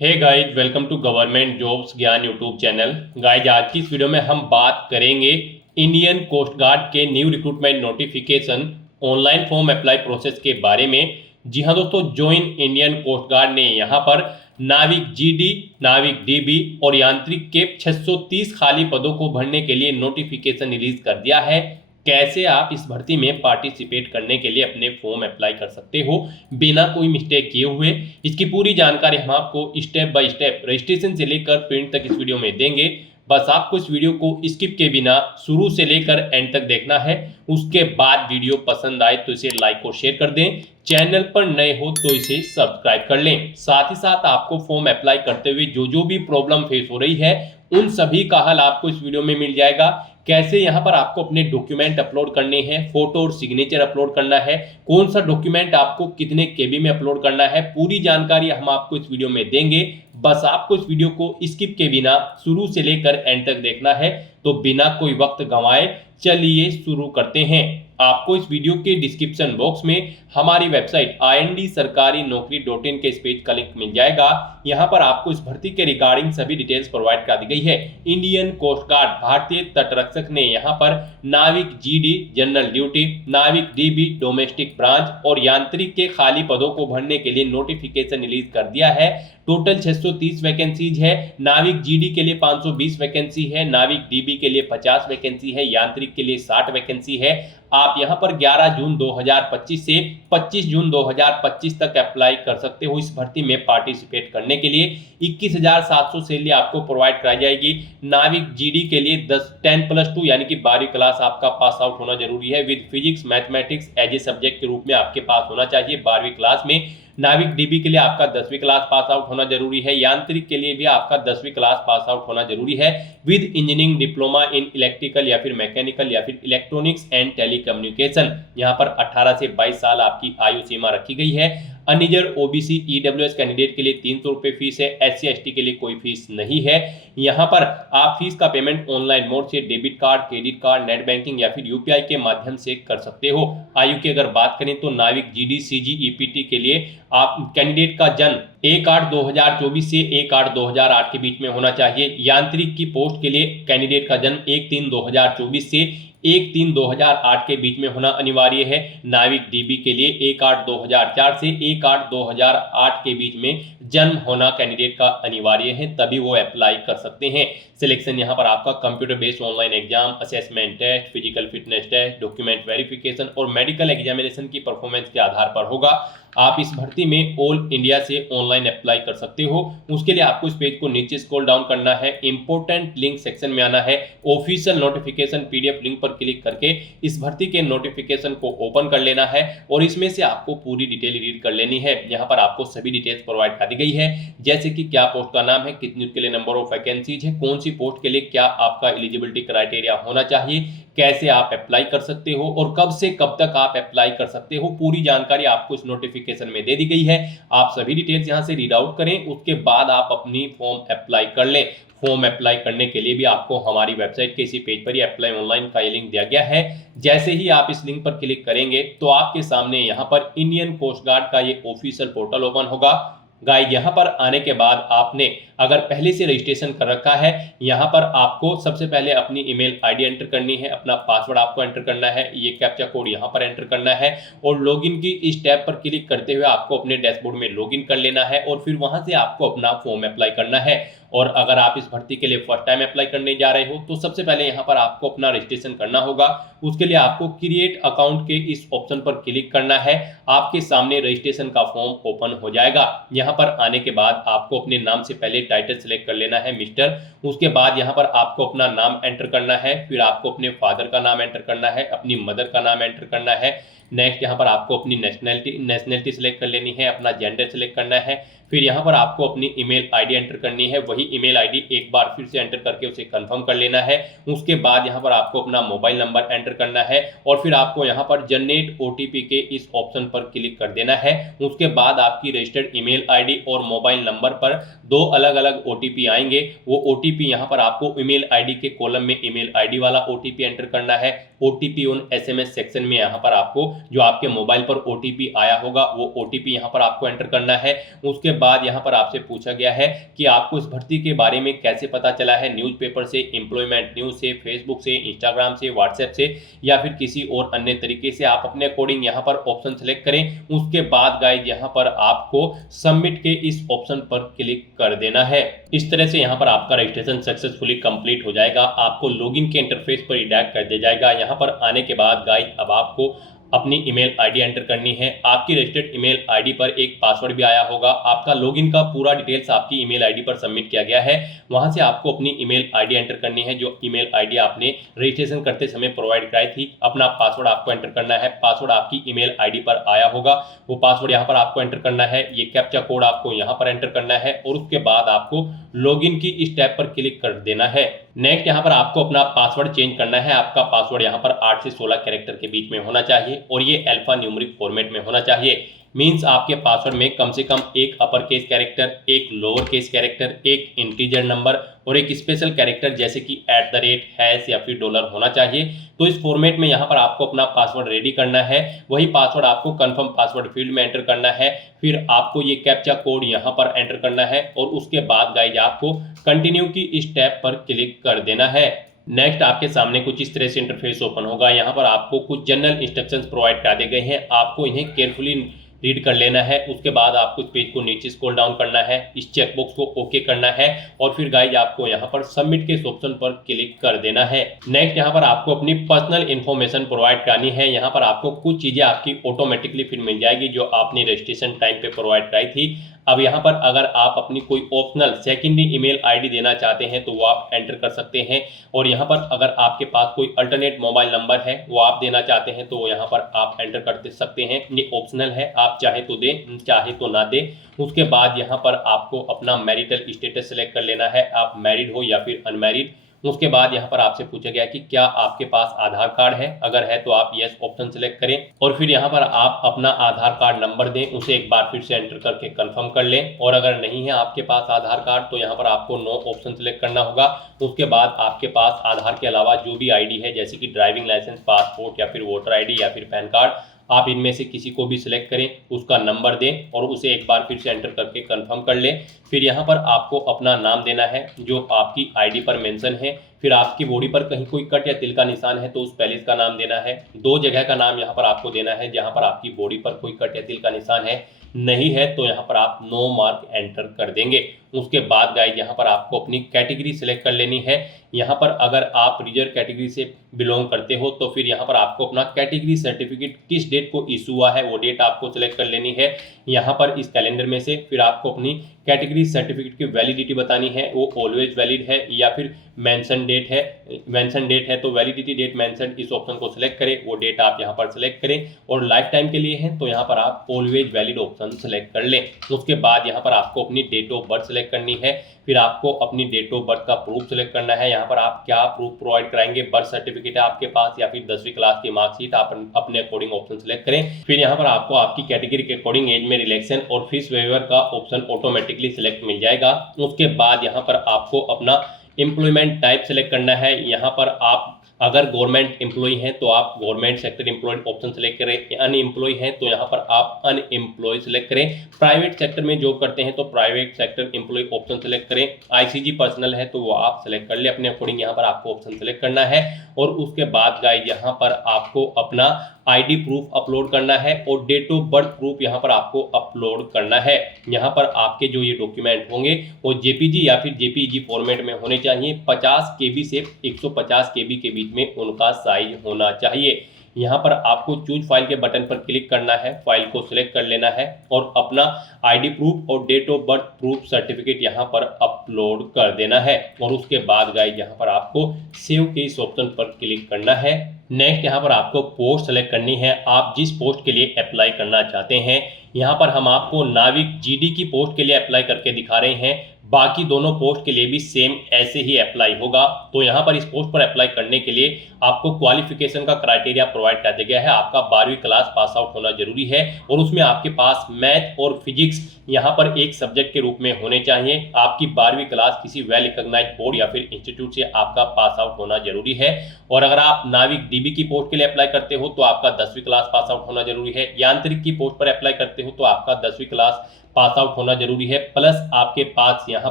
Hey guys, welcome to government jobs Gyan YouTube channel. Guys, आज की इस वीडियो में हम बात करेंगे इंडियन कोस्ट गार्ड के new recruitment notification online form apply process के बारे में। जी हाँ दोस्तों, ज्वाइन इंडियन कोस्ट गार्ड ने यहाँ पर नाविक जीडी, नाविक डीबी और यांत्रिक के 630 खाली पदों को भरने के लिए नोटिफिकेशन रिलीज कर दिया है। कैसे आप इस भर्ती में पार्टिसिपेट करने के लिए अपने फॉर्म अप्लाई कर सकते हो बिना कोई मिस्टेक किए हुए, इसकी पूरी जानकारी हम आपको स्टेप बाय स्टेप रजिस्ट्रेशन से लेकर प्रिंट तक इस वीडियो में देंगे। बस आपको इस वीडियो को स्किप के बिना शुरू से लेकर एंड तक देखना है। उसके बाद वीडियो पसंद आए तो इसे लाइक और शेयर कर दें। चैनल पर नए हो तो इसे सब्सक्राइब कर लें। साथ ही साथ आपको फॉर्म अप्लाई करते हुए जो भी प्रॉब्लम फेस हो रही है उन सभी का हल आपको इस वीडियो में मिल जाएगा। कैसे यहाँ पर आपको अपने डॉक्यूमेंट अपलोड करने हैं, फोटो और सिग्नेचर अपलोड करना है, कौन सा डॉक्यूमेंट आपको कितने केबी में अपलोड करना है, पूरी जानकारी हम आपको इस वीडियो में देंगे। बस आपको इस वीडियो को स्किप के बिना शुरू से लेकर एंड तक देखना है। तो बिना कोई वक्त गंवाए चलिए शुरू करते हैं। आपको इस वीडियो के डिस्क्रिप्शन बॉक्स में हमारी वेबसाइट IND-sarkari-naukri.in के इस पेज का लिंक मिल जाएगा। यहाँ पर आपको इस भर्ती के रिगार्डिंग सभी डिटेल्स प्रोवाइड कर दी गई है। इंडियन कोस्ट गार्ड भारतीय तटरक्षक ने यहाँ पर नाविक जीडी जनरल ड्यूटी, नाविक डीबी डोमेस्टिक ब्रांच और यांत्रिक के खाली पदों को भरने के लिए नोटिफिकेशन रिलीज कर दिया है। टोटल 630 वैकेंसीज है। नाविक जीडी के लिए 520 वैकेंसी है, नाविक डीबी के लिए 50 वैकेंसी है, यांत्रिक के लिए 60 वैकेंसी है। आप यहां पर 11 जून 2025 से 25 जून 2025 तक अप्लाई कर सकते हो। इस भर्ती में पार्टिसिपेट करने के लिए 21,700 सैलरी आपको प्रोवाइड कराई जाएगी। नाविक जीडी के लिए 10+2 यानी कि 12वीं क्लास आपका पास आउट होना जरूरी है। With physics mathematics as a subject के रूप में आपके पास होना चाहिए 12वीं क्लास में। नाविक डीबी के लिए आपका 10वीं क्लास पास आउट होना जरूरी है। यांत्रिक के लिए भी आपका 10वीं क्लास पास आउट होना जरूरी है with engineering diploma in electrical या फिर मैकेनिकल या फिर इलेक्ट्रॉनिक्स एंड टेलीकम्युनिकेशन। यहाँ पर 18 से 22 साल आपकी आयु सीमा रखी गई है। अनरिजर्व ओबीसी ईडब्ल्यूएस कैंडिडेट के लिए 300 रुपये फीस है। SC ST के लिए कोई फीस नहीं है। यहाँ पर आप फीस का पेमेंट ऑनलाइन मोड से debit card, credit card, net banking या फिर UPI के माध्यम से कर सकते हो। आयु की अगर बात करें तो नाविक GD CG EPT के लिए आप कैंडिडेट का जन्म 1/8/2024 से 1/8/2008 के बीच में होना चाहिए। यांत्रिक की पोस्ट के लिए कैंडिडेट का जन्म 1/3/2024 से 1/3/2008 के बीच में होना अनिवार्य है। नाविक डीबी के लिए 1/8/2004 से 1/8/2008 के बीच में जन्म होना कैंडिडेट का अनिवार्य है, तभी वो अप्लाई कर सकते हैं। सिलेक्शन यहाँ पर आपका computer based online exam, assessment test, physical fitness test, document verification और मेडिकल एग्जामिनेशन की परफॉर्मेंस के आधार पर होगा। आप इस भर्ती में ऑल इंडिया से ऑनलाइन अप्लाई कर सकते हो। उसके लिए आपको इस पेज को नीचे स्क्रॉल डाउन करना है, इंपॉर्टेंट लिंक सेक्शन में आना है, ऑफिशियल नोटिफिकेशन PDF लिंक पर क्लिक करके इस भर्ती के नोटिफिकेशन को ओपन कर लेना है और इसमें से आपको पूरी डिटेल रीड कर लेनी है। यहाँ पर आपको सभी डिटेल्स प्रोवाइड कर दी गई है, जैसे कि क्या पोस्ट का नाम है, कितनी के लिए नंबर ऑफ वैकेंसीज है, कौन सी पोस्ट के लिए क्या आपका एलिजिबिलिटी क्राइटेरिया होना चाहिए, कैसे आप अप्लाई कर सकते हो और कब से कब तक आप अप्लाई कर सकते हो। पूरी जानकारी आपको इस नोटिफिकेशन में दे दी गई है। आप सभी डिटेल्स यहां से रीड आउट करें, उसके बाद आप अपनी फॉर्म अप्लाई कर लें। फॉर्म अप्लाई करने के लिए भी आपको हमारी वेबसाइट के इसी पेज पर ही अप्लाई ऑनलाइन का ये लिंक दिया गया है। जैसे ही आप इस लिंक पर क्लिक करेंगे तो आपके सामने यहाँ पर इंडियन कोस्ट गार्ड का ये ऑफिशियल पोर्टल ओपन होगा। गाइस, यहाँ पर आने के बाद आपने अगर पहले से रजिस्ट्रेशन कर रखा है, यहाँ पर आपको सबसे पहले अपनी ईमेल आईडी एंटर करनी है, अपना पासवर्ड आपको एंटर करना है, ये कैप्चा कोड यहाँ पर एंटर करना है और लॉगिन की इस टैब पर क्लिक करते हुए आपको अपने डैशबोर्ड में लॉगिन कर लेना है और फिर वहां से आपको अपना फॉर्म अप्लाई करना है। और अगर आप इस भर्ती के लिए फर्स्ट टाइम अप्लाई करने जा रहे हो तो सबसे पहले यहाँ पर आपको अपना रजिस्ट्रेशन करना होगा। उसके लिए आपको क्रिएट अकाउंट के इस ऑप्शन पर क्लिक करना है। आपके सामने रजिस्ट्रेशन का फॉर्म ओपन हो जाएगा। यहाँ पर आने के बाद आपको अपने नाम से पहले टाइटल सेलेक्ट कर लेना है मिस्टर। उसके बाद यहाँ पर आपको अपना नाम एंटर करना है, फिर आपको अपने फादर का नाम एंटर करना है, अपनी मदर का नाम एंटर करना है। नेक्स्ट यहाँ पर आपको अपनी नेशनैलिटी सेलेक्ट कर लेनी है, अपना जेंडर सेलेक्ट करना है। फिर यहाँ पर आपको अपनी ईमेल आईडी एंटर करनी है, वही ईमेल आईडी एक बार फिर से एंटर करके उसे कंफर्म कर लेना है। उसके बाद यहाँ पर आपको अपना मोबाइल नंबर एंटर करना है और फिर आपको यहाँ पर जनरेट OTP के इस ऑप्शन पर क्लिक कर देना है। उसके बाद आपकी रजिस्टर्ड ईमेल आईडी और मोबाइल नंबर पर 2 अलग अलग OTP आएंगे। वो OTP यहाँ पर आपको ईमेल आईडी के कॉलम में ईमेल आईडी वाला OTP एंटर करना है। OTP ऑन SMS सेक्शन में यहाँ पर आपको जो आपके मोबाइल पर OTP आया होगा वो OTP यहाँ पर आपको एंटर करना है। उसके बाद यहाँ पर आपसे पूछा गया है कि आपको इस भर्ती के बारे में कैसे पता चला है, न्यूज़पेपर से, एम्प्लॉयमेंट न्यूज़ से, फेसबुक से, इंस्टाग्राम से, व्हाट्सएप से या फिर किसी और अन्य तरीके से। आप अपने अकॉर्डिंग यहाँ पर ऑप्शन सेलेक्ट करें। उसके बाद गाइज यहाँ पर आपको सबमिट के इस ऑप्शन पर क्लिक कर देना है। इस तरह से यहाँ पर आपका रजिस्ट्रेशन सक्सेसफुली कंप्लीट हो जाएगा। आपको लॉगिन के इंटरफेस पर रिडायरेक्ट कर दिया जाएगा। यहाँ पर आने के बाद गाइज अब आपको अपनी ईमेल आईडी एंटर करनी है। आपकी रजिस्टर्ड ईमेल आईडी पर एक पासवर्ड भी आया होगा। आपका लॉगिन का पूरा डिटेल्स आपकी ईमेल आईडी पर सबमिट किया गया है। वहां से आपको अपनी ईमेल आईडी एंटर करनी है, जो ईमेल आईडी आपने रजिस्ट्रेशन करते समय प्रोवाइड कराई थी। अपना पासवर्ड आपको एंटर करना है। पासवर्ड आपकी ईमेल आईडी पर आया होगा, वो पासवर्ड यहाँ पर आपको एंटर करना है। ये कैप्चा कोड आपको यहाँ पर एंटर करना है और उसके बाद आपको लॉगिन की इस टैब पर क्लिक कर देना है। नेक्स्ट यहाँ पर आपको अपना पासवर्ड चेंज करना है। आपका पासवर्ड यहाँ पर 8 से 16 कैरेक्टर के बीच में होना चाहिए और ये अल्फा न्यूमेरिक फॉर्मेट में होना चाहिए। मींस आपके पासवर्ड में कम से कम एक अपर केस कैरेक्टर, एक लोअर केस कैरेक्टर, एक इंटीजर नंबर और एक स्पेशल कैरेक्टर जैसे कि @ या फिर $, होना चाहिए। तो इस फॉर्मेट में यहाँ पर आपको अपना पासवर्ड रेडी करना है। वही पासवर्ड आपको कंफर्म पासवर्ड फील्ड में एंटर करना है। फिर आपको ये कैप्चा कोड यहाँ पर एंटर करना है और उसके बाद गाइज आपको कंटिन्यू की इस टैब पर क्लिक कर देना है। नेक्स्ट आपके सामने कुछ इस तरह से इंटरफेस ओपन होगा। यहाँ पर आपको कुछ जनरल इंस्ट्रक्शंस प्रोवाइड करा दिए गए हैं। आपको इन्हें केयरफुली रीड कर लेना है। उसके बाद आपको इस पेज को नीचे स्क्रॉल डाउन करना है, इस चेकबॉक्स को ओके करना है और फिर गाइज आपको यहाँ पर सबमिट के इस ऑप्शन पर क्लिक कर देना है। नेक्स्ट यहाँ पर आपको अपनी पर्सनल इन्फॉर्मेशन प्रोवाइड करानी है। यहाँ पर आपको कुछ चीजें आपकी ऑटोमेटिकली फिर मिल जाएगी जो आपने रजिस्ट्रेशन टाइम पे प्रोवाइड कराई थी। अब यहाँ पर अगर आप अपनी कोई ऑप्शनल सेकेंडरी ईमेल आईडी देना चाहते हैं तो वो आप एंटर कर सकते हैं और यहाँ पर अगर आपके पास कोई अल्टरनेट मोबाइल नंबर है वो आप देना चाहते हैं तो यहाँ पर आप एंटर कर सकते हैं। ये ऑप्शनल है, आप चाहे तो दें चाहे तो ना दें। उसके बाद यहाँ पर आपको अपना मैरिटल स्टेटस सेलेक्ट कर लेना है, आप मैरिड हो या फिर अनमैरिड। उसके बाद यहाँ पर आपसे पूछा गया कि क्या आपके पास आधार कार्ड है, अगर है तो आप यस ऑप्शन सेलेक्ट करें और फिर यहाँ पर आप अपना आधार कार्ड नंबर दें, उसे एक बार फिर से एंटर करके कंफर्म कर लें। और अगर नहीं है आपके पास आधार कार्ड तो यहाँ पर आपको नो ऑप्शन सेलेक्ट करना होगा। उसके बाद आपके पास आधार के अलावा जो भी आईडी है जैसे कि ड्राइविंग लाइसेंस, पासपोर्ट या फिर वोटर आईडी या फिर पैन कार्ड, आप इनमें से किसी को भी सिलेक्ट करें, उसका नंबर दें और उसे एक बार फिर से एंटर करके कंफर्म कर लें। फिर यहाँ पर आपको अपना नाम देना है जो आपकी आईडी पर मेंशन है। फिर आपकी बॉडी पर कहीं कोई कट या तिल का निशान है तो उस पैलेस का नाम देना है। 2 जगह का नाम यहाँ पर आपको देना है जहाँ पर आपकी बॉडी पर कोई कट या तिल का निशान है। नहीं है तो यहाँ पर आप नो मार्क एंटर कर देंगे। उसके बाद गाइज यहाँ पर आपको अपनी कैटेगरी सिलेक्ट कर लेनी है। यहाँ पर अगर आप रिजर्व कैटेगरी से बिलोंग करते हो तो फिर यहाँ पर आपको अपना कैटेगरी सर्टिफिकेट किस डेट को इशू हुआ है वो डेट आपको सिलेक्ट कर लेनी है यहाँ पर इस कैलेंडर में से। फिर आपको अपनी कैटेगरी सर्टिफिकेट की वैलिडिटी बतानी है, वो ऑलवेज वैलिड है या फिर मेंशन डेट है तो वैलिडिटी डेट मेंशन इस ऑप्शन को सिलेक्ट करें, वो डेट आप यहाँ पर सिलेक्ट करें। और लाइफ टाइम के लिए है तो यहाँ पर आप ऑलवेज वैलिड ऑप्शन सिलेक्ट कर लें। उसके बाद यहाँ पर आपको अपनी डेट ऑफ बर्थ सिलेक्ट करनी है। फिर आपको अपनी डेट ऑफ बर्थ का प्रूफ सिलेक्ट करना है। यहाँ पर आप क्या प्रूफ प्रोवाइड कराएंगे, बर्थ सर्टिफिकेट है आपके पास या फिर 10वीं क्लास की मार्कशीट, आप अपने अकॉर्डिंग ऑप्शन सिलेक्ट करें। फिर यहाँ पर आपको आपकी कैटेगरी के अकॉर्डिंग एज में रिलैक्सेशन और फीस वेवर का ऑप्शन ऑटोमेटिकली सिलेक्ट मिल जाएगा। उसके बाद यहाँ पर आपको अपना एम्प्लॉयमेंट टाइप सेलेक्ट करना है। यहाँ पर आप अगर गवर्नमेंट एम्प्लॉय हैं तो आप government sector employed option select करें, अनएम्प्लॉय हैं तो यहाँ पर आप अनएम्प्लॉय सेलेक्ट करें, प्राइवेट सेक्टर में जॉब करते हैं तो private sector employ option select करें, आईसीजी पर्सनल है तो वो आप सेलेक्ट कर ले अपने अकॉर्डिंग। यहाँ पर आपको ऑप्शन सेलेक्ट करना है और उसके बाद गाइज यहाँ पर आपको अपना आईडी प्रूफ अपलोड करना है और डेट ऑफ बर्थ प्रूफ यहाँ पर आपको अपलोड करना है। यहाँ पर आपके जो ये डॉक्यूमेंट होंगे वो जेपीजी या फिर जेपीईजी फॉर्मेट में होने चाहिए। 50 KB से 150 KB के बीच में उनका साइज होना चाहिए। यहाँ पर आपको चूज फाइल के बटन पर क्लिक करना है, फाइल को सिलेक्ट कर लेना है और अपना आईडी प्रूफ और date of birth proof certificate यहाँ पर अपलोड कर देना है। और उसके बाद गाइज यहाँ पर आपको सेव के इस ऑप्शन पर क्लिक करना है। नेक्स्ट यहाँ पर आपको पोस्ट सेलेक्ट करनी है, आप जिस पोस्ट के लिए अप्लाई करना चाहते हैं। यहाँ पर हम आपको नाविक जीडी की पोस्ट के लिए अप्लाई करके दिखा रहे हैं। बाकी दोनों पोस्ट के लिए भी सेम ऐसे ही अप्लाई होगा। तो यहाँ पर इस पोस्ट पर अप्लाई करने के लिए आपको क्वालिफिकेशन का क्राइटेरिया प्रोवाइड कर दिया गया है। आपका 12वीं क्लास पास आउट होना जरूरी है और उसमें आपके पास मैथ और फिजिक्स यहाँ पर एक सब्जेक्ट के रूप में होने चाहिए। आपकी 12वीं क्लास किसी वेल रिकॉग्नाइज्ड बोर्ड या फिर इंस्टीट्यूट से आपका पास आउट होना जरूरी है। और अगर आप नाविक डीबी की पोस्ट के लिए अप्लाई करते हो तो आपका 10वीं क्लास पास आउट होना जरूरी है। यांत्रिक की पोस्ट पर अप्लाई करते हो तो आपका 10वीं क्लास पास आउट होना जरूरी है, प्लस आपके पास यहाँ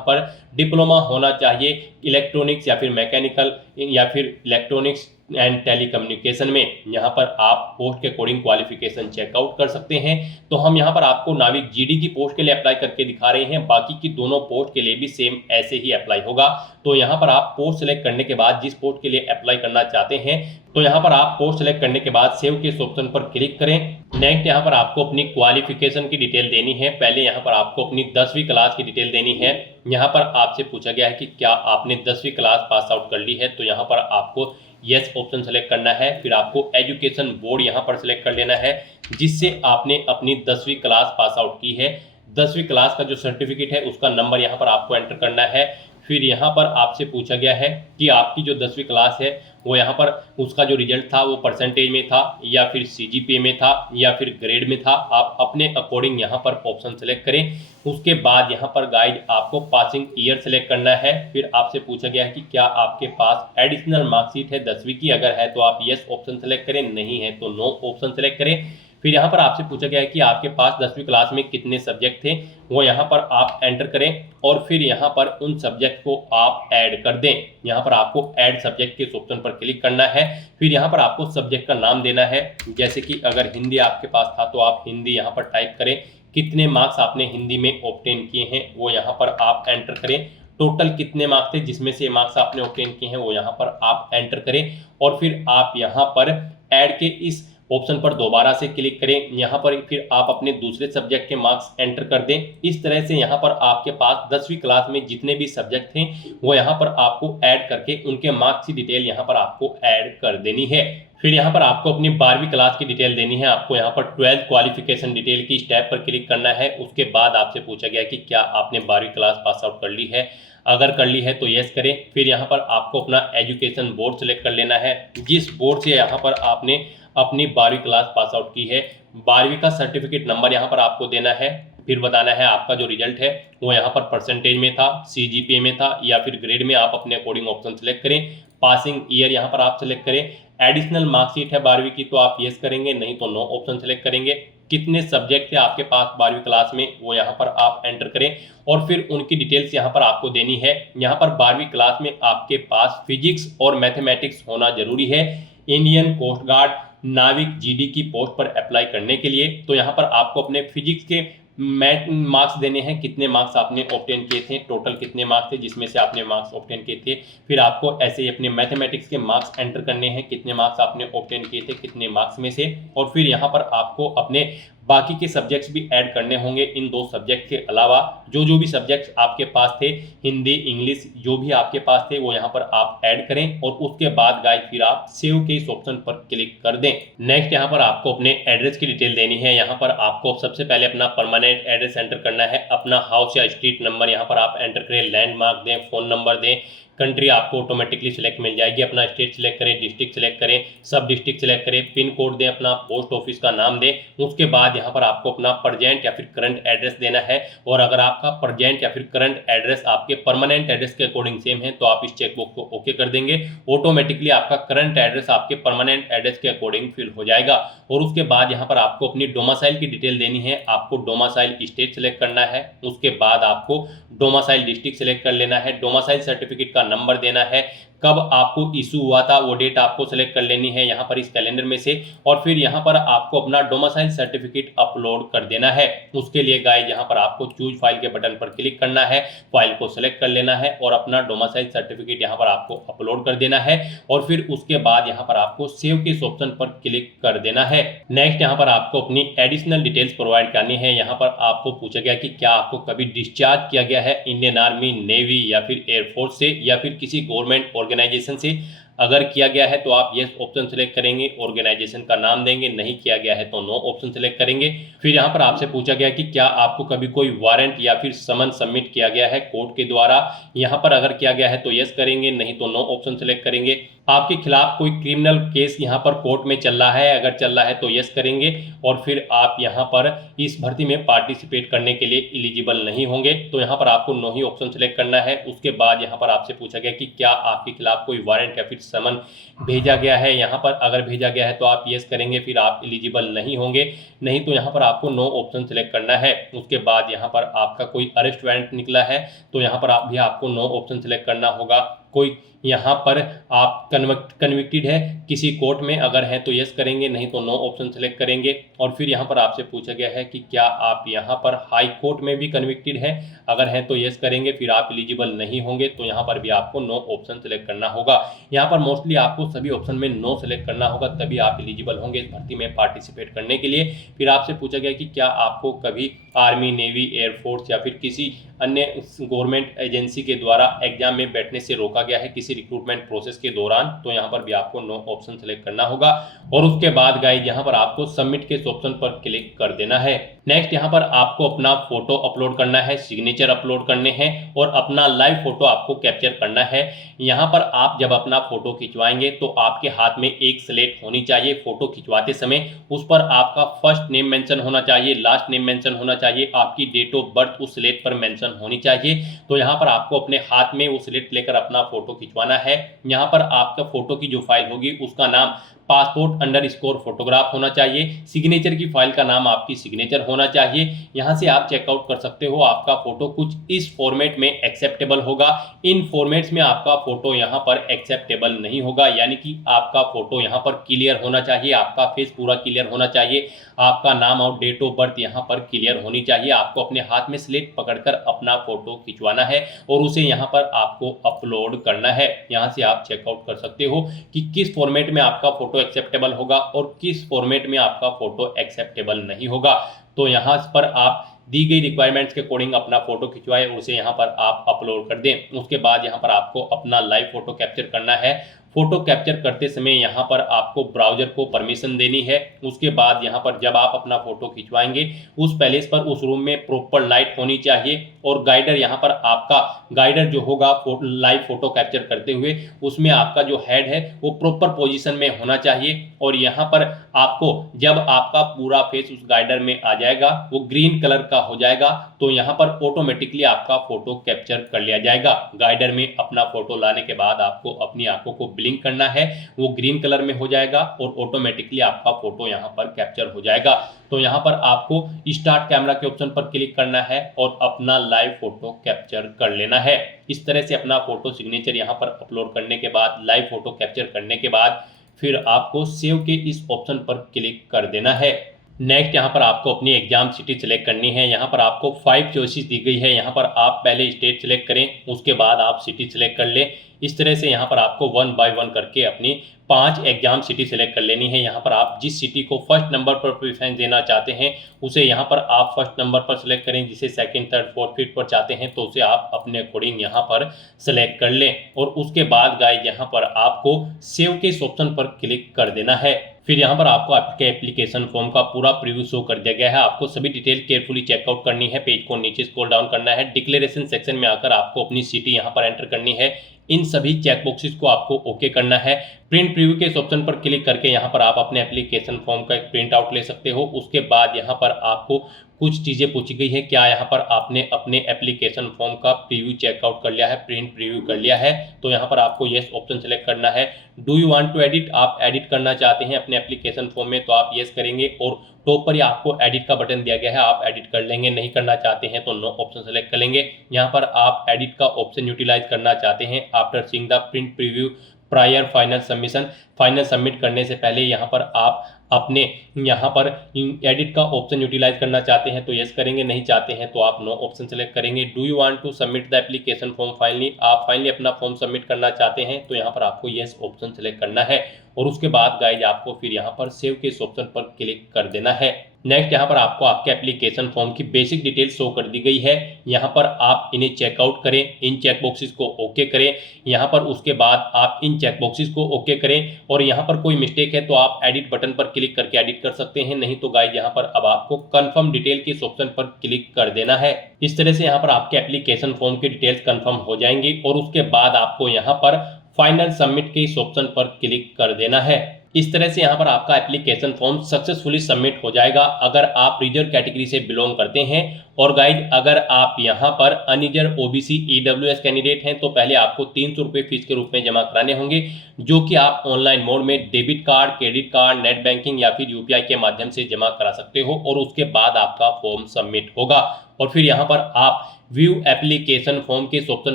पर डिप्लोमा होना चाहिए इलेक्ट्रॉनिक्स या फिर मैकेनिकल या फिर इलेक्ट्रॉनिक्स एंड टेलीकम्युनिकेशन में। यहाँ पर आप पोस्ट के अकॉर्डिंग क्वालिफिकेशन चेकआउट कर सकते हैं। तो हम यहाँ पर आपको नाविक जीडी की पोस्ट के लिए अप्लाई करके दिखा रहे हैं, बाकी की दोनों पोस्ट के लिए भी सेम ऐसे ही अप्लाई होगा। तो यहाँ पर आप पोस्ट सेलेक्ट करने के बाद जिस पोस्ट के लिए अप्लाई करना चाहते हैं तो यहाँ पर आप पोस्ट सेलेक्ट करने के बाद सेव के इस ऑप्शन पर क्लिक करें। नेक्स्ट यहाँ पर आपको अपनी क्वालिफिकेशन की डिटेल देनी है। पहले यहाँ पर आपको अपनी 10वीं क्लास की डिटेल देनी है। यहाँ पर आपसे पूछा गया है कि क्या आपने 10वीं क्लास पास आउट कर ली है, तो यहाँ पर आपको यस ऑप्शन सेलेक्ट करना है। फिर आपको एजुकेशन बोर्ड यहाँ पर सेलेक्ट कर लेना है जिससे आपने अपनी 10वीं क्लास पास आउट की है। 10वीं क्लास का जो सर्टिफिकेट है उसका नंबर यहाँ पर आपको एंटर करना है। फिर यहाँ पर आपसे पूछा गया है कि आपकी जो 10वीं क्लास है वो यहाँ पर उसका जो रिजल्ट था वो परसेंटेज में था या फिर सीजीपीए में था या फिर ग्रेड में था। आप अपने अकॉर्डिंग यहाँ पर ऑप्शन सेलेक्ट करें। उसके बाद यहाँ पर गाइड आपको पासिंग ईयर सेलेक्ट करना है। फिर आपसे पूछा गया है कि क्या आपके पास एडिशनल मार्कशीट है 10वीं की, अगर है तो आप यस ऑप्शन सेलेक्ट करें, नहीं है तो नो ऑप्शन सेलेक्ट करें। फिर यहाँ पर आपसे पूछा गया है कि आपके पास 10वीं क्लास में कितने सब्जेक्ट थे, वो यहाँ पर आप एंटर करें और फिर यहाँ पर उन सब्जेक्ट को आप ऐड कर दें। यहाँ पर आपको ऐड सब्जेक्ट के ऑप्शन पर क्लिक करना है। फिर यहाँ पर आपको सब्जेक्ट का नाम देना है, जैसे कि अगर हिंदी आपके पास था तो आप हिंदी यहाँ पर टाइप करें। कितने मार्क्स आपने हिंदी में ऑब्टेन किए हैं वो यहाँ पर आप एंटर करें। टोटल कितने मार्क्स थे जिसमें से मार्क्स आपने ऑब्टेन किए हैं वो यहाँ पर आप एंटर करें और फिर आप यहाँ पर ऐड के इस ऑप्शन पर दोबारा से क्लिक करें। यहाँ पर फिर आप अपने दूसरे सब्जेक्ट के मार्क्स एंटर कर दें। इस तरह से यहाँ पर आपके पास 10वीं क्लास में जितने भी सब्जेक्ट थे वो यहाँ पर आपको ऐड करके उनके मार्क्स की डिटेल यहाँ पर आपको ऐड कर देनी है। फिर यहाँ पर आपको अपनी 12वीं क्लास की डिटेल देनी है। आपको यहाँ पर 12th क्वालिफिकेशन डिटेल की स्टेप पर क्लिक करना है। उसके बाद आपसे पूछा गया कि क्या आपने 12वीं क्लास पास आउट कर ली है, अगर कर ली है तो यस करें। फिर यहाँ पर आपको अपना एजुकेशन बोर्ड सेलेक्ट कर लेना है, जिस बोर्ड से यहाँ पर आपने अपनी 12वीं क्लास पास आउट की है। 12वीं का सर्टिफिकेट नंबर यहाँ पर आपको देना है। फिर बताना है आपका जो रिजल्ट है वो यहाँ पर परसेंटेज में था, सीजीपीए में था या फिर ग्रेड में। आप अपने अकॉर्डिंग ऑप्शन सेलेक्ट करें। पासिंग ईयर यहाँ पर आप सेलेक्ट करें। एडिशनल मार्कशीट है 12वीं की तो आप यस करेंगे, नहीं तो नो ऑप्शन सेलेक्ट करेंगे। कितने सब्जेक्ट थे आपके पास 12वीं क्लास में वो यहाँ पर आप एंटर करें और फिर उनकी डिटेल्स यहाँ पर आपको देनी है। यहाँ पर 12वीं क्लास में आपके पास फिजिक्स और मैथमेटिक्स होना जरूरी है इंडियन कोस्ट गार्ड नाविक जीडी की पोस्ट पर अप्लाई करने के लिए। तो यहाँ पर आपको अपने फिजिक्स के मार्क्स देने हैं, कितने मार्क्स आपने ऑब्टेन किए थे, टोटल कितने मार्क्स थे जिसमें से आपने मार्क्स ऑब्टेन किए थे। फिर आपको ऐसे ही अपने मैथमेटिक्स के मार्क्स एंटर करने हैं, कितने मार्क्स आपने ऑब्टेन किए थे, कितने मार्क्स में से। और फिर यहाँ पर आपको अपने बाकी के सब्जेक्ट्स भी ऐड करने होंगे। इन 2 सब्जेक्ट के अलावा जो भी सब्जेक्ट्स आपके पास थे, हिंदी इंग्लिश जो भी आपके पास थे वो यहाँ पर आप ऐड करें और उसके बाद गाइस फिर आप सेव के इस ऑप्शन पर क्लिक कर दें। नेक्स्ट यहाँ पर आपको अपने एड्रेस की डिटेल देनी है। यहाँ पर आपको सबसे पहले अपना परमानेंट एड्रेस एंटर करना है। अपना हाउस या स्ट्रीट नंबर यहाँ पर आप एंटर करें, लैंडमार्क दें, फ़ोन नंबर दें। कंट्री आपको ऑटोमेटिकली सिलेक्ट मिल जाएगी। अपना स्टेट सिलेक्ट करें, डिस्ट्रिक्ट सिलेक्ट करें, सब डिस्ट्रिक्ट सिलेक्ट करें, पिन कोड दें, अपना पोस्ट ऑफिस का नाम दें। उसके बाद यहाँ पर आपको अपना प्रेजेंट या फिर करंट एड्रेस देना है। और अगर आपका प्रेजेंट या फिर करंट एड्रेस आपके परमानेंट एड्रेस के अकॉर्डिंग सेम है तो आप इस चेकबॉक्स को ओके कर देंगे। ऑटोमेटिकली आपका करंट एड्रेस आपके परमानेंट एड्रेस के अकॉर्डिंग फिल हो जाएगा। और उसके बाद यहाँ पर आपको अपनी डोमासाइल की डिटेल देनी है। आपको डोमासाइल स्टेट सेलेक्ट करना है। उसके बाद आपको डोमासाइल डिस्ट्रिक्ट सेलेक्ट कर लेना है। डोमासाइल सर्टिफिकेट का नंबर देना है। कब आपको इशू हुआ था वो डेट आपको सेलेक्ट कर लेनी है यहाँ पर इस कैलेंडर में से। और फिर यहाँ पर आपको अपना डोमासाइल सर्टिफिकेट अपलोड कर देना है। उसके लिए गाइस यहाँ पर आपको चूज फाइल के बटन पर क्लिक करना है, फाइल को सेलेक्ट कर लेना है और अपना डोमासाइल सर्टिफिकेट यहाँ पर आपको अपलोड कर देना है। और फिर उसके बाद यहाँ पर आपको सेव के इस ऑप्शन पर क्लिक कर देना है। नेक्स्ट यहाँ पर आपको अपनी एडिशनल डिटेल्स प्रोवाइड करनी है। यहाँ पर आपको पूछा गया कि क्या आपको कभी डिस्चार्ज किया गया है इंडियन आर्मी, नेवी या फिर एयरफोर्स से या फिर किसी गवर्नमेंट ऑर्गेनाइजेशन से। अगर किया गया है तो आप यस ऑप्शन सेलेक्ट करेंगे, ऑर्गेनाइजेशन का नाम देंगे, नहीं किया गया है तो नो ऑप्शन सेलेक्ट करेंगे। फिर यहाँ पर आपसे पूछा गया कि क्या आपको कभी कोई वारंट या फिर समन सबमिट किया गया है कोर्ट के द्वारा। यहाँ पर अगर किया गया है तो यस करेंगे, नहीं तो नो ऑप्शन सेलेक्ट करेंगे। आपके खिलाफ कोई क्रिमिनल केस यहाँ पर कोर्ट में चल रहा है, अगर चल रहा है तो यस करेंगे और फिर आप यहाँ पर इस भर्ती में पार्टिसिपेट करने के लिए एलिजिबल नहीं होंगे, तो यहाँ पर आपको नो ही ऑप्शन सेलेक्ट करना है। उसके बाद यहाँ पर आपसे पूछा गया कि क्या आपके खिलाफ कोई वारंट या फिर समन भेजा गया है। यहाँ पर अगर भेजा गया है तो आप यस करेंगे, फिर आप एलिजिबल नहीं होंगे, नहीं तो यहाँ पर आपको नो ऑप्शन सेलेक्ट करना है। उसके बाद यहाँ पर आपका कोई अरेस्ट वारंट निकला है तो यहाँ पर आप भी आपको नो ऑप्शन सेलेक्ट करना होगा। कोई यहाँ पर आप कन्विक्टेड है किसी कोर्ट में, अगर है तो यस करेंगे, नहीं तो नो ऑप्शन सेलेक्ट करेंगे। और फिर यहाँ पर आपसे पूछा गया है कि क्या आप यहाँ पर हाई कोर्ट में भी कन्विक्टेड है, अगर है तो यस करेंगे, फिर आप एलिजिबल नहीं होंगे, तो यहाँ पर भी आपको नो ऑप्शन सेलेक्ट करना होगा। यहाँ पर मोस्टली आपको सभी ऑप्शन में नो सेलेक्ट करना होगा, तभी आप एलिजिबल होंगे इस भर्ती में पार्टिसिपेट करने के लिए। फिर आपसे पूछा गया कि क्या आपको कभी आर्मी, नेवी, एयरफोर्स या फिर किसी अन्य गवर्नमेंट एजेंसी के द्वारा एग्जाम में बैठने से रोका गया है किसी रिक्रूटमेंट प्रोसेस के दौरान, तो यहाँ पर भी आपको नो ऑप्शन सेलेक्ट करना होगा। और उसके बाद गाइस यहाँ पर आपको सबमिट के ऑप्शन पर क्लिक कर देना है। नेक्स्ट यहाँ पर आपको अपना फोटो अपलोड करना है, सिग्नेचर अपलोड करने हैं और अपना लाइव फोटो आपको कैप्चर करना है। यहाँ पर आप जब अपना फोटो खिंचवाएंगे तो आपके हाथ में एक स्लेट होनी चाहिए। फोटो खिंचवाते समय उस पर आपका फर्स्ट नेम मेंशन होना चाहिए, लास्ट नेम मेंशन होना चाहिए, आपकी डेट ऑफ बर्थ उस स्लेट पर मेंशन होनी चाहिए। तो यहाँ पर आपको अपने हाथ में वो स्लेट लेकर अपना फोटो खिंचवाना है। यहाँ पर आपका फोटो की जो फाइल होगी उसका नाम पासपोर्ट अंडरस्कोर फोटोग्राफ होना चाहिए। सिग्नेचर की फाइल का नाम आपकी सिग्नेचर होना चाहिए। यहाँ से आप चेकआउट कर सकते हो आपका फोटो कुछ इस फॉर्मेट में एक्सेप्टेबल होगा। इन फॉर्मेट्स में आपका फोटो यहाँ पर एक्सेप्टेबल नहीं होगा, यानी कि आपका फोटो यहाँ पर क्लियर होना चाहिए, आपका फेस पूरा क्लियर होना चाहिए, आपका नाम और डेट ऑफ बर्थ यहाँ पर क्लियर होनी चाहिए। आपको अपने हाथ में स्लेट पकड़कर अपना फोटो खिंचवाना है और उसे यहाँ पर आपको अपलोड करना है। यहाँ से आप चेकआउट कर सकते हो कि किस फॉर्मेट में आपका फोटो एक्सेप्टेबल होगा और किस फॉर्मेट में आपका फोटो एक्सेप्टेबल नहीं होगा। तो यहाँ पर आप दी गई रिक्वायरमेंट्स के अकॉर्डिंग अपना फोटो खिंचवाए और उसे यहाँ पर आप अपलोड कर दें। उसके बाद यहाँ पर आपको अपना लाइव फोटो कैप्चर करना है। फोटो कैप्चर करते समय यहाँ पर आपको ब्राउजर को परमिशन देनी है। उसके बाद यहाँ पर जब आप अपना फोटो खिंचवाएंगे उस पैलेस पर उस रूम में प्रॉपर लाइट होनी चाहिए और गाइडर यहाँ पर आपका गाइडर जो होगा लाइव फोटो कैप्चर करते हुए उसमें आपका जो हेड है वो प्रॉपर पोजीशन में होना चाहिए। और यहाँ पर आपको जब आपका पूरा फेस उस गाइडर में आ जाएगा, वो ग्रीन कलर का हो जाएगा, तो यहाँ पर ऑटोमेटिकली आपका फोटो कैप्चर कर लिया जाएगा। गाइडर में अपना फोटो लाने के बाद आपको अपनी आंखों को ब्लिंक करना है, वो ग्रीन कलर में हो जाएगा और ऑटोमेटिकली आपका फोटो यहाँ पर कैप्चर हो जाएगा। तो यहाँ पर आपको स्टार्ट कैमरा के ऑप्शन पर क्लिक करना है और अपना लाइव फोटो कैप्चर कर लेना है। इस तरह से अपना फोटो सिग्नेचर यहाँ पर अपलोड करने के बाद, लाइव फोटो कैप्चर करने के बाद फिर आपको सेव के इस ऑप्शन पर क्लिक कर देना है। नेक्स्ट यहाँ पर आपको अपनी एग्जाम सिटी सिलेक्ट करनी है। यहाँ पर आपको 5 चॉइसेस दी गई है। यहाँ पर आप पहले स्टेट सिलेक्ट करें, उसके बाद आप सिटी सिलेक्ट कर लें। इस तरह से यहाँ पर आपको 1 बाय 1 करके अपनी 5 एग्जाम सिटी सिलेक्ट कर लेनी है। यहाँ पर आप जिस सिटी को फर्स्ट नंबर पर प्रेफरेंस देना चाहते हैं उसे यहाँ पर आप फर्स्ट नंबर पर सिलेक्ट करें, जिसे सेकंड, थर्ड, फोर्थ, फिफ्थ पर चाहते हैं तो उसे आप अपने अकॉर्डिंग यहाँ पर सिलेक्ट कर लें। और उसके बाद गाइस यहाँ पर आपको सेव के इस ऑप्शन पर क्लिक कर देना है। फिर यहाँ पर आपको आपके एप्लीकेशन फॉर्म का पूरा प्रीव्यू शो कर दिया गया है। आपको सभी डिटेल केयरफुली चेकआउट करनी है। पेज को नीचे स्क्रॉल डाउन करना है, डिक्लेरेशन सेक्शन में आकर आपको अपनी सिटी यहाँ पर एंटर करनी है। इन सभी चेक बॉक्सेस को आपको ओके करना है। प्रिंट प्रीव्यू के इस ऑप्शन पर क्लिक करके यहाँ पर आप अपने एप्लीकेशन फॉर्म का एक प्रिंट आउट ले सकते हो। उसके बाद यहाँ पर आपको कुछ चीज़ें पूछी गई है, क्या यहाँ पर आपने अपने एप्लीकेशन फॉर्म का प्रीव्यू चेकआउट कर लिया है, प्रिंट प्रीव्यू कर लिया है, तो यहाँ पर आपको येस ऑप्शन सेलेक्ट करना है। Do you want to edit, आप एडिट करना चाहते हैं अपने एप्लीकेशन फॉर्म में तो आप येस करेंगे और टॉप पर ही आपको एडिट का बटन दिया गया है, आप एडिट कर लेंगे। नहीं करना चाहते हैं तो नो ऑप्शन सेलेक्ट कर लेंगे। यहाँ पर आप एडिट का ऑप्शन यूटिलाइज करना चाहते हैं after seeing the print preview prior final submission, final submit करने से पहले यहाँ पर आप अपने यहाँ पर एडिट का ऑप्शन यूटिलाइज करना चाहते हैं तो यस करेंगे, नहीं चाहते हैं तो आप नो ऑप्शन सेलेक्ट करेंगे। Do you want to submit the application form finally, आप फाइनली अपना फॉर्म सबमिट करना चाहते हैं तो यहाँ पर आपको यस ऑप्शन सेलेक्ट करना है। और उसके बाद गाइज आपको फिर यहाँ पर सेव के इस ऑप्शन पर क्लिक कर देना है। नेक्स्ट यहाँ पर आपको आपके एप्लीकेशन फॉर्म की बेसिक डिटेल शो कर दी गई है। यहाँ पर आप इन्हें चेकआउट करें, इन चेक बॉक्सेस को ओके करें। यहाँ पर उसके बाद आप इन चेक बॉक्सेस को ओके करें और यहाँ पर कोई मिस्टेक है तो आप एडिट बटन पर क्लिक करके एडिट कर सकते हैं, नहीं तो गाइस यहाँ पर अब आपको कंफर्म डिटेल के इस ऑप्शन पर क्लिक कर देना है। इस तरह से यहाँ पर आपके एप्लीकेशन फॉर्म की डिटेल्स कंफर्म हो जाएंगी और उसके बाद आपको यहाँ पर फाइनल सबमिट के इस ऑप्शन पर क्लिक कर देना है। इस तरह से यहाँ पर आपका एप्लीकेशन फॉर्म सक्सेसफुली सबमिट हो जाएगा अगर आप रिजर्व कैटेगरी से बिलोंग करते हैं। और गाइज अगर आप यहाँ पर अनरिजर्व ओबीसी ईडब्ल्यूएस कैंडिडेट हैं तो पहले आपको 300 रुपये फीस के रूप में जमा कराने होंगे, जो कि आप ऑनलाइन मोड में debit card, credit card, net banking या फिर यूपीआई के माध्यम से जमा करा सकते हो और उसके बाद आपका फॉर्म सबमिट होगा। और फिर यहाँ पर आप व्यू एप्लीकेशन फॉर्म के इस ऑप्शन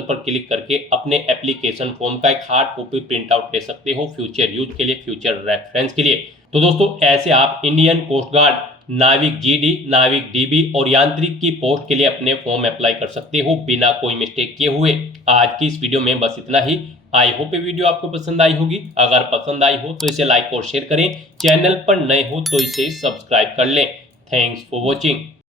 पर क्लिक करके अपने एप्लीकेशन फॉर्म का एक हार्ड कॉपी प्रिंट आउट ले सकते हो फ्यूचर यूज के लिए, फ्यूचर रेफरेंस के लिए। तो दोस्तों ऐसे आप इंडियन कोस्ट गार्ड, नाविक जीडी, नाविक डीबी और यांत्रिक की पोस्ट के लिए अपने फॉर्म अप्लाई कर सकते हो बिना कोई मिस्टेक किए हुए। आज की इस वीडियो में बस इतना ही। आई होप ये वीडियो आपको पसंद आई होगी। अगर पसंद आई हो तो इसे लाइक और शेयर करें, चैनल पर नए हो तो इसे सब्सक्राइब कर लें। Thanks for watching.